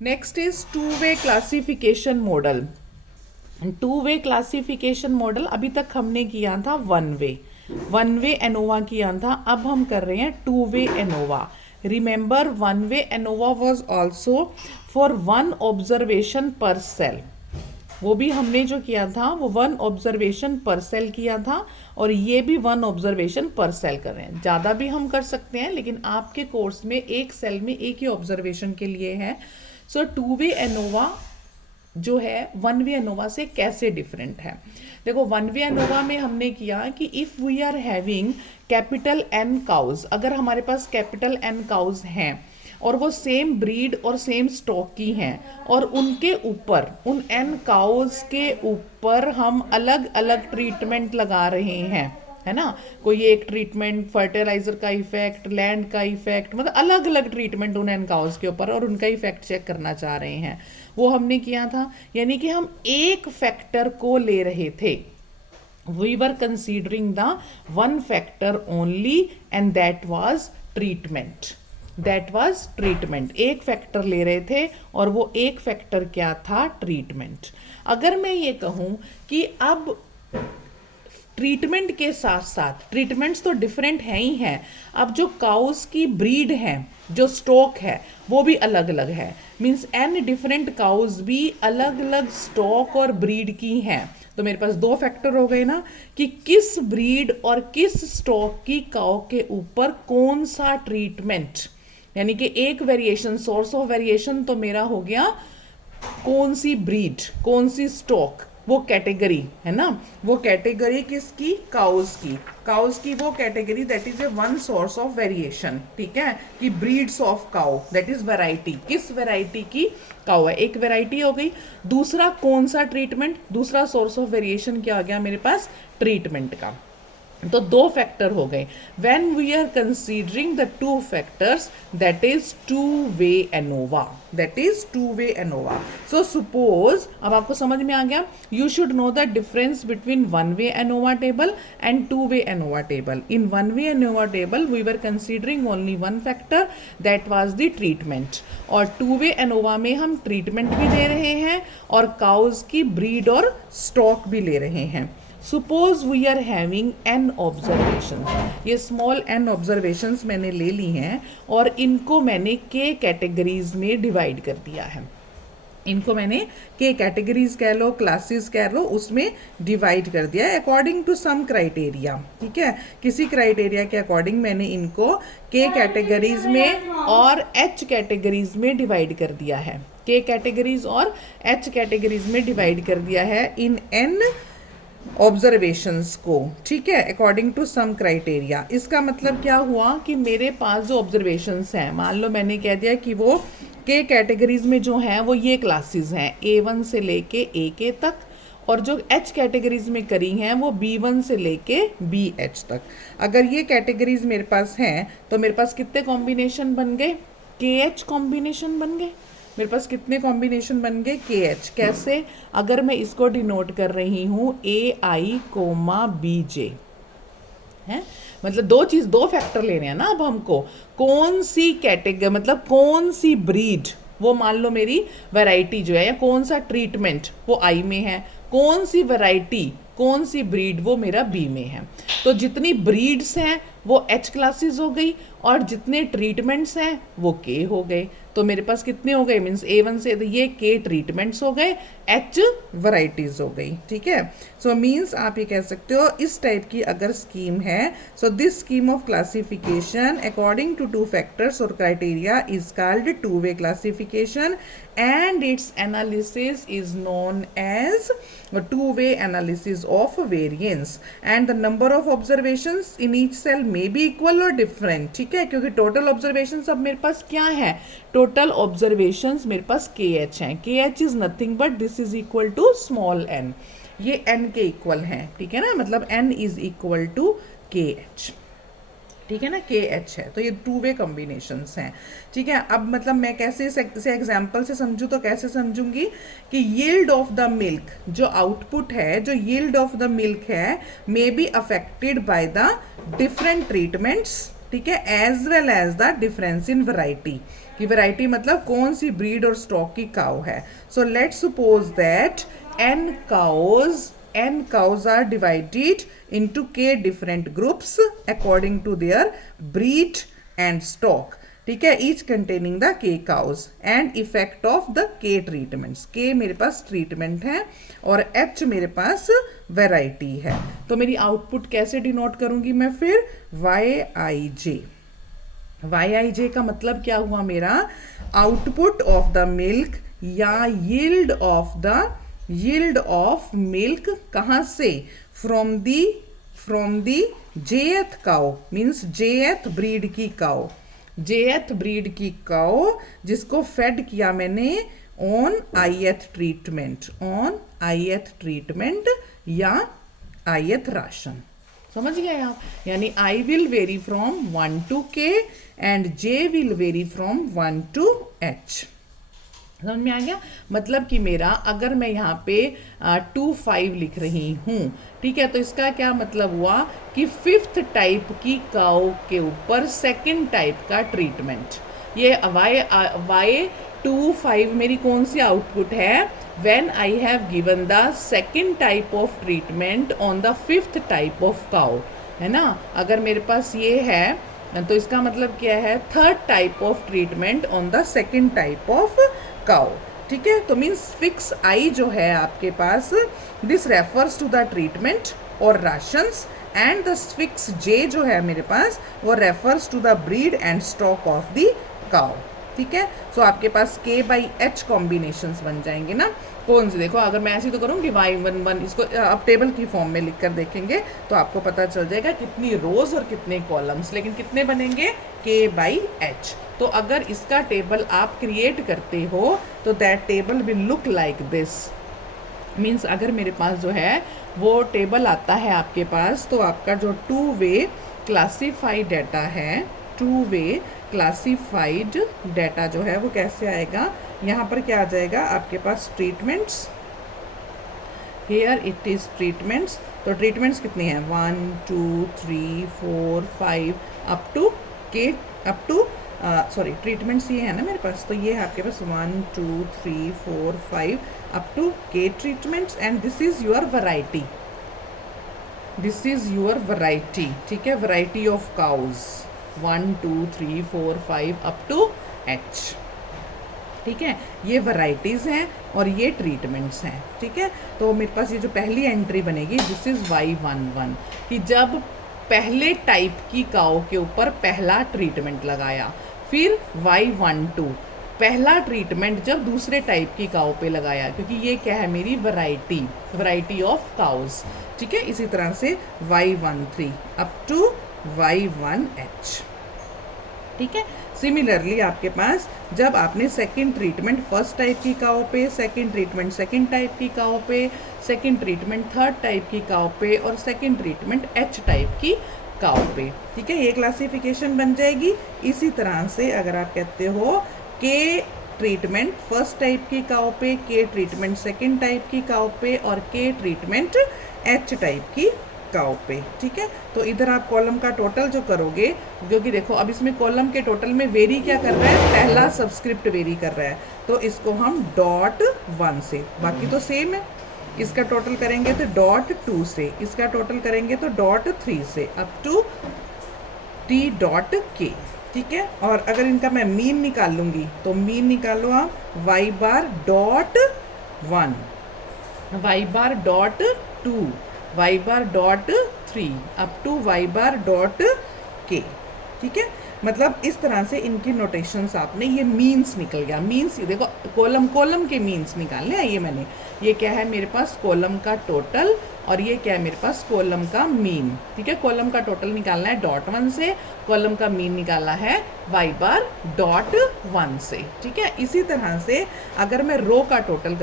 Next is two way classification model. To way classification model अभी तक हमने किया था वन वे एनोवा किया था, अब हम कर रहे हैं to way ANOVA. Remember one way ANOVA was also for one observation पर सेल। वो भी हमने जो किया था वो वन ऑब्जर्वेशन पर सेल किया था, और ये भी वन ऑब्जर्वेशन पर सेल कर रहे हैं। ज़्यादा भी हम कर सकते हैं, लेकिन आपके कोर्स में एक सेल में एक ही ऑब्जर्वेशन के लिए है। सो टू वे एनोवा जो है वन वे एनोवा से कैसे डिफरेंट है। देखो वन वे एनोवा में हमने किया कि if we are having capital N cows, अगर हमारे पास कैपिटल एन काउज हैं और वो सेम ब्रीड और सेम स्टॉक की हैं, और उनके ऊपर उन एन काउज के ऊपर हम अलग अलग ट्रीटमेंट लगा रहे हैं, है ना। कोई एक ट्रीटमेंट फर्टिलाइजर का इफेक्ट, लैंड का इफेक्ट, मतलब अलग अलग ट्रीटमेंट उन एन काउज के ऊपर, और उनका इफेक्ट चेक करना चाह रहे हैं, वो हमने किया था। यानी कि हम एक फैक्टर को ले रहे थे। We were considering the one factor only and that was treatment. That was treatment, एक फैक्टर ले रहे थे और वो एक फैक्टर क्या था, ट्रीटमेंट। अगर मैं ये कहूं कि अब ट्रीटमेंट के साथ साथ, ट्रीटमेंट्स तो डिफरेंट है ही हैं, अब जो काउस की ब्रीड है, जो स्टॉक है, वो भी अलग अलग है। मीन्स एन डिफरेंट काउस भी अलग अलग स्टॉक और ब्रीड की हैं। तो मेरे पास दो फैक्टर हो गए ना, कि किस ब्रीड और किस स्टॉक की काउ के ऊपर कौन सा ट्रीटमेंट, यानी कि एक वेरिएशन, सोर्स ऑफ वेरिएशन तो मेरा हो गया कौन सी ब्रीड, कौन सी स्टॉक, वो कैटेगरी है ना, वो कैटेगरी किसकी, काउस की वो category, that is a one source of variation. ठीक है, कि breeds of cow, that is variety, किस वैरायटी की काउ है, एक वैरायटी हो गई। दूसरा कौन सा ट्रीटमेंट, दूसरा सोर्स ऑफ वेरिएशन क्या हो गया मेरे पास, ट्रीटमेंट का। तो दो फैक्टर हो गए। When we are considering the two factors, that is two way ANOVA, that is two way ANOVA. So suppose, अब आपको समझ में आ गया, you should know the difference between one way ANOVA table and two way ANOVA table. In one way ANOVA table we were considering only one factor, that was the treatment, और two way ANOVA में हम treatment भी दे रहे हैं और cause की breed और stock भी ले रहे हैं। Suppose we are having n observations, ये स्मॉल n ऑब्जर्वेशंस मैंने ले ली हैं और इनको मैंने k कैटेगरीज में डिवाइड कर दिया है। इनको मैंने k कैटेगरीज कह लो, क्लासेस कह लो, उसमें डिवाइड कर दिया है अकॉर्डिंग टू सम क्राइटेरिया। ठीक है, किसी क्राइटेरिया के अकॉर्डिंग मैंने इनको k कैटेगरीज में और h कैटेगरीज में डिवाइड कर दिया है। k कैटेगरीज और h कैटेगरीज में डिवाइड कर दिया है इन n ऑब्जर्वेशंस को। ठीक है, अकॉर्डिंग टू सम क्राइटेरिया। इसका मतलब क्या हुआ कि मेरे पास जो ऑब्जर्वेशंस हैं, मान लो मैंने कह दिया कि वो के कैटेगरीज में जो हैं वो ये क्लासेस हैं, A1 से लेके AK तक, और जो H कैटेगरीज में करी हैं वो B1 से लेके BH तक। अगर ये कैटेगरीज मेरे पास हैं तो मेरे पास कितने कॉम्बिनेशन बन गए, KH कॉम्बिनेशन बन गए। मेरे पास कितने कॉम्बिनेशन बन गए, KH। कैसे, अगर मैं इसको डिनोट कर रही हूँ AI, BJ है, मतलब दो फैक्टर लेने हैं ना अब हमको। कौन सी कैटेगरी, मतलब कौन सी ब्रीड, वो मान लो मेरी वैरायटी जो है, या कौन सा ट्रीटमेंट वो I में है, कौन सी वैरायटी, कौन सी ब्रीड वो मेरा B में है। तो जितनी ब्रीड्स हैं वो H क्लासेस हो गई, और जितने ट्रीटमेंट्स हैं वो K हो गए। तो मेरे पास कितने हो गए, मीन्स A1 से ये K ट्रीटमेंट्स हो गए, H वैरायटीज हो गई। ठीक है, सो मीन्स आप ये कह सकते हो इस टाइप की अगर स्कीम है, so this scheme of classification according to two factors और criteria is called two way classification, and its analysis is known as two-way analysis of variance, and the number of observations in each cell may be equal or different। ठीक है, क्योंकि total observations अब मेरे पास क्या है, total observations मेरे पास KH हैं। KH is nothing but this is equal to small n, ये n के इक्वल हैं। ठीक है ना, मतलब n is equal to KH। ठीक है ना, KH है। तो ये टू वे कॉम्बिनेशंस हैं। ठीक है, अब मतलब मैं कैसे इसे एग्जांपल से समझूं, तो कैसे समझूंगी कि यील्ड ऑफ द मिल्क, जो आउटपुट है, जो यील्ड ऑफ द मिल्क है, may be affected by the different treatments. ठीक है, as well as the difference in variety. कि वैरायटी मतलब कौन सी ब्रीड और स्टॉक की काउ है। So let's suppose that n cows are divided into k different groups according to their breed and stock, ठीक है, each containing the k cows and effect of the k treatments। k मेरे पास treatment है और h मेरे पास variety है। तो मेरी output कैसे डिनोट करूंगी मैं फिर, yij का मतलब क्या हुआ मेरा, आउटपुट ऑफ द मिल्क या यील्ड ऑफ मिल्क कहाँ से, from the jth cow, means jth breed की काउ जिसको फेड किया मैंने ऑन ith ट्रीटमेंट या ith राशन। समझ गए आप, यानी I will very from 1 to k and J will very from 1 to h। समझ में आ गया, मतलब कि मेरा अगर मैं यहाँ पे 2-5 लिख रही हूँ, ठीक है, तो इसका क्या मतलब हुआ कि 5th टाइप की काउ के ऊपर 2nd टाइप का ट्रीटमेंट। ये y2-5 मेरी कौन सी आउटपुट है, when I have given the 2nd type of treatment on the 5th type of cow, है ना। अगर मेरे पास ये है तो इसका मतलब क्या है, 3rd type of treatment on the 2nd type of cow, ठीक है। तो मीन्स फिक्स आई जो है आपके पास, this refers to the treatment और rations, and the fix J जो है मेरे पास वो refers to the breed and stock of the cow, ठीक है। सो आपके पास k/h कॉम्बिनेशंस बन जाएंगे ना, कौन से, देखो अगर मैं ऐसी तो करूँगी y11, इसको आप टेबल की फॉर्म में लिख कर देखेंगे तो आपको पता चल जाएगा कितनी रोज और कितने कॉलम्स, लेकिन कितने बनेंगे, k/h। तो अगर इसका टेबल आप क्रिएट करते हो तो that table will look like this, means अगर मेरे पास जो है वो टेबल आता है आपके पास, तो आपका जो 2-वे क्लासीफाइड डाटा है, 2-वे क्लासीफाइड डाटा जो है वो कैसे आएगा, यहाँ पर क्या आ जाएगा आपके पास, treatments, here it is treatments. तो ट्रीटमेंट्स कितने हैं, 1 2 3 4 5 up to k, up to sorry treatments ये है ना मेरे पास, तो ये है आपके पास 1 2 3 4 5 up to k treatments, and this is your variety, ठीक है, variety of cows 1 2 3 4 5 up to h, ठीक है, ये वैरायटीज़ हैं और ये ट्रीटमेंट्स हैं, ठीक है। तो मेरे पास ये जो पहली एंट्री बनेगी, दिस इज़ y11, कि जब पहले टाइप की काउ के ऊपर पहला ट्रीटमेंट लगाया, फिर y12 पहला ट्रीटमेंट जब दूसरे टाइप की काउ पे लगाया, क्योंकि ये क्या है मेरी वैरायटी ऑफ काउज, ठीक है। इसी तरह से y13 अप टू y1h, ठीक है। सिमिलरली आपके पास जब आपने 2nd ट्रीटमेंट फर्स्ट टाइप की काउ पे, 2nd ट्रीटमेंट 2nd टाइप की काउ पे, 2nd ट्रीटमेंट 3rd टाइप की काउ पे और 2nd ट्रीटमेंट h टाइप की काउ पे, ठीक है, ये क्लासिफिकेशन बन जाएगी। इसी तरह से अगर आप कहते हो k ट्रीटमेंट फर्स्ट टाइप की काउ पे, k ट्रीटमेंट 2nd टाइप की काउ पे और k ट्रीटमेंट h टाइप की काउ पे, ठीक है। तो इधर आप कॉलम का टोटल जो करोगे, क्योंकि देखो अब इसमें कॉलम के टोटल में वेरी क्या कर रहा है, पहला सबस्क्रिप्ट वेरी कर रहा है, तो इसको हम .1 से, बाकी तो सेम है, इसका टोटल करेंगे तो .2 से, इसका टोटल करेंगे तो .3 से अप टू t.k, ठीक है। और अगर इनका मैं मीन निकाल लूँगी तो मीन निकालो आप y_1, y_2, y_3 up to y_k, ठीक है। मतलब इस तरह से इनकी नोटेशंस आपने, ये मीन्स निकल गया, मीन्स देखो कॉलम के मीन्स निकालने हैं ये मैंने, ये क्या है मेरे पास कॉलम का टोटल और ये क्या है मेरे पास कॉलम का मीन, ठीक है। कॉलम का टोटल निकालना है .1 से, कॉलम का मीन निकालना है y_1 से, ठीक है। इसी तरह से अगर मैं रो का टोटल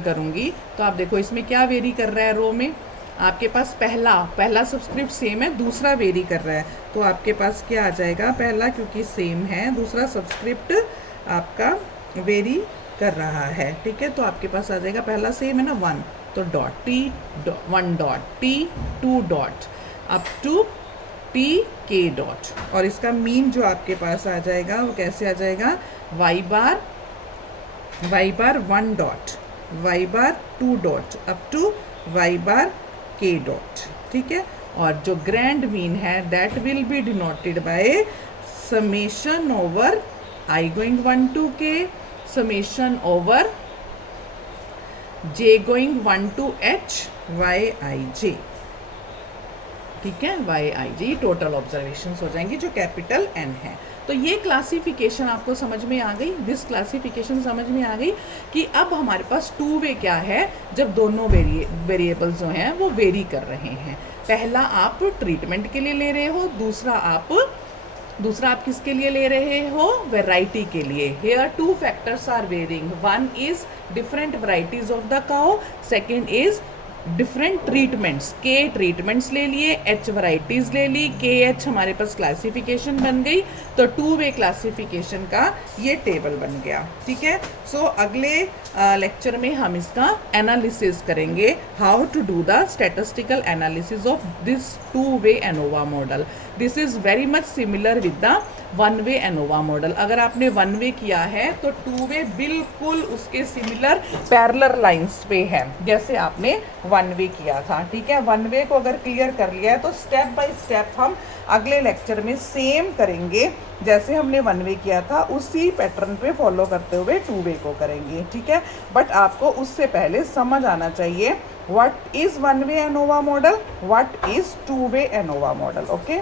करूँगी, तो आप देखो इसमें क्या वेरी कर रहा है, रो में आपके पास पहला सबस्क्रिप्ट सेम है, दूसरा वेरी कर रहा है, तो आपके पास क्या आ जाएगा, पहला क्योंकि सेम है, दूसरा सबस्क्रिप्ट आपका वेरी कर रहा है, ठीक है। तो आपके पास आ जाएगा, पहला सेम है ना 1, तो .t 1 .t 2 dot up to T K dot, और इसका मीन जो आपके पास आ जाएगा वो कैसे आ जाएगा, Y bar 1 dot, Y bar 2 dot up to Y bar K dot, ठीक है। और जो ग्रैंड मीन है that will be denoted by summation over I going 1 to k, summation over j going 1 to h Y I J, ठीक है, Y I J total observations हो जाएंगी जो कैपिटल N है। तो ये क्लासिफिकेशन आपको समझ में आ गई, दिस क्लासिफिकेशन समझ में आ गई कि अब हमारे पास टू वे क्या है जब दोनों वेरिएबल्स जो हैं वो वेरी कर रहे हैं। पहला आप ट्रीटमेंट के लिए ले रहे हो, दूसरा आप किसके लिए ले रहे हो, वैरायटी के लिए। Here 2 factors are varying, one is different varieties of the cow, second is different treatments, के ट्रीटमेंट्स ले लिए, एच वैराइटीज़ ले ली, के एच हमारे पास क्लासिफिकेशन बन गई। तो टू वे क्लासिफिकेशन का ये टेबल बन गया, ठीक है। सो अगले लेक्चर में हम इसका एनालिसिस करेंगे, how to do the statistical analysis of this two way ANOVA model. This is very much similar with the one way ANOVA model. अगर आपने वन वे किया है तो टू वे बिल्कुल उसके सिमिलर पैरेलल लाइंस पे है जैसे आपने वन वे किया था, ठीक है। वन वे को अगर क्लियर कर लिया है तो स्टेप बाय स्टेप हम अगले लेक्चर में सेम करेंगे जैसे हमने वन वे किया था, उसी पैटर्न पे फॉलो करते हुए टू वे को करेंगे, ठीक है। बट आपको उससे पहले समझ आना चाहिए what is one way ANOVA model, what is to way ANOVA model, okay.